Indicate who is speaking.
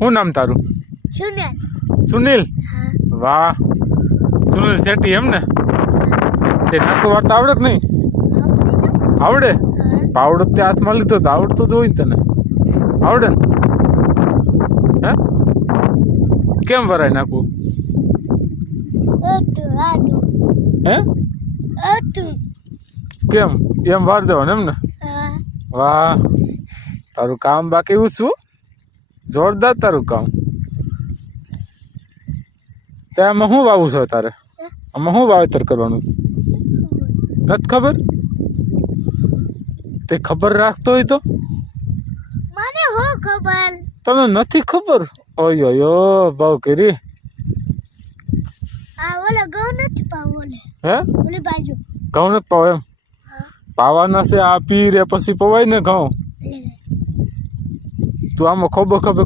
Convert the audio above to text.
Speaker 1: શું નામ તારું?
Speaker 2: સુનિલ.
Speaker 1: સુનિલ? વાહ. સુનિલ શેટ્ટી એમ ને? તે નાખું વાર્તા આવડે કે નહીં? આવડે? પાવડો તે હાથમાં લીધો તો આવડતું જ હોય ને તને. આવડે ને? હે? કેમ ભરાય નાખું હે? કેમ? એમ વાર દેવાનું એમ ને? વાહ. તારું કામ બાકી શું? જોરદાર તારું કામ. તે આમાં શું વાવું છે તારે? આમાં શું વાવેતર કરવાનું છે? નથી ખબર? તે ખબર રાખતો હોય તો?
Speaker 2: મને હો ખબર?
Speaker 1: તને નથી ખબર? ઓયો યો ભાવ કરી.
Speaker 2: આ ઓલો ઘઉં નથી પાવો
Speaker 1: હે?
Speaker 2: ઓલી બાજુ.
Speaker 1: ઘઉં નથી પાવ એમ? પાવાના છે આ પી રે પછી પવાય ને ઘઉં. તું આમાં ખોબો ખબર